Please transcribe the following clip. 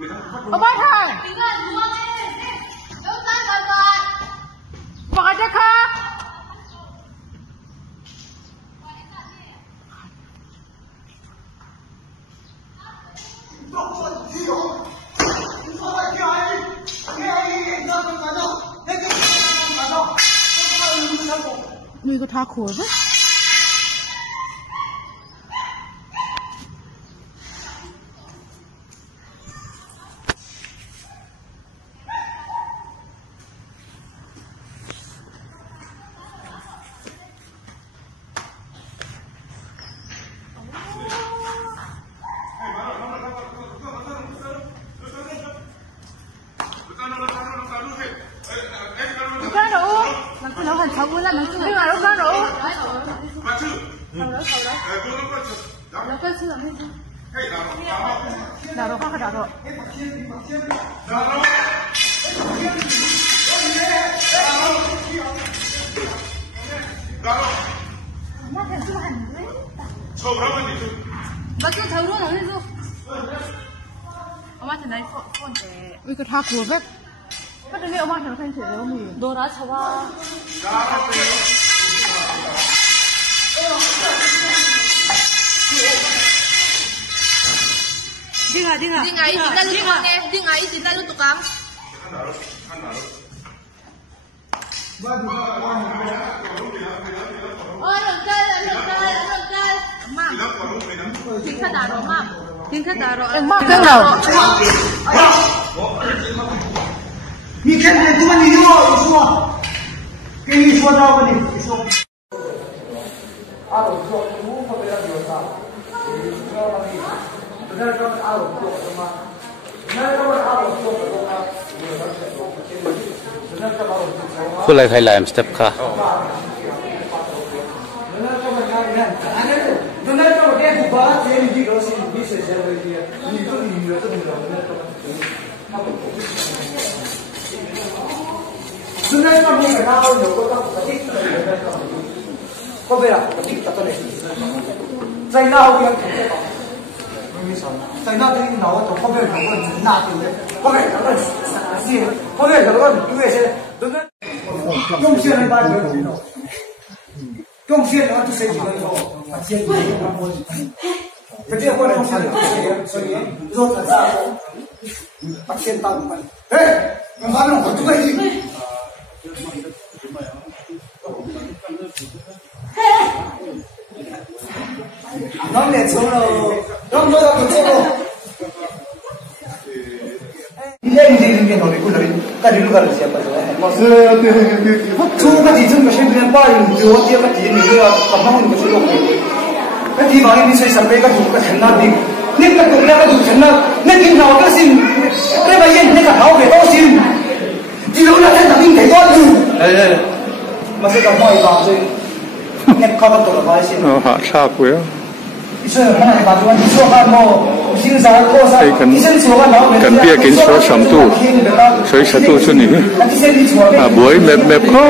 Ở bên thằng Mặc ra khác người có tha khổ với nó thành sáu mươi lần nó chưa mà lúc đó rồi nó cái chưa làm gì đào rồi khác đào rồi nó thành chưa hành đấy bắt cứ thấu luôn là hết luôn 엄마 này phone để 이거 다 구워 근데 왜 엄마한테 사진 제대로 미? 너나 잡아. Dinga izinda lu tukang eh. Dinga izinda lu tukang. Oh, ronggal. Mam. Tingkat daro, mam. Tingkat daro. Mam kan đâu? 你看看怎么你说，跟你说到个你说。阿鲁说，如果不要有啥，你知道吗？不是说阿鲁做什么？那如果阿鲁做的话，ผู้ไรใครไลม์สเต็ปค่ะ现在上面给他有个叫不定的，后边啊不定的这里，在那后边在那边脑头后边有个那边的，后边有个是，后边有个因为是真的用线来把这个用线然后就谁几个以后把线这这过来用线所以说他啥把线当门，哎，反正我就可以。能脸成了，能做到不做了。你这脑袋骨头，干这个干这些不是？我是出个地震个身边把人就我这个地那个干嘛你不是用？那地方你随身背个土个成那地，那个土那个土成那，那顶脑个心，那个烟那个头给多心，地楼那那顶给多心。哎，嘛是个卖房子，那靠个多了发现。哦，好差不多。cần bia kính số sầm tu sới sờ tu cho mình buổi mẹp mẹp khó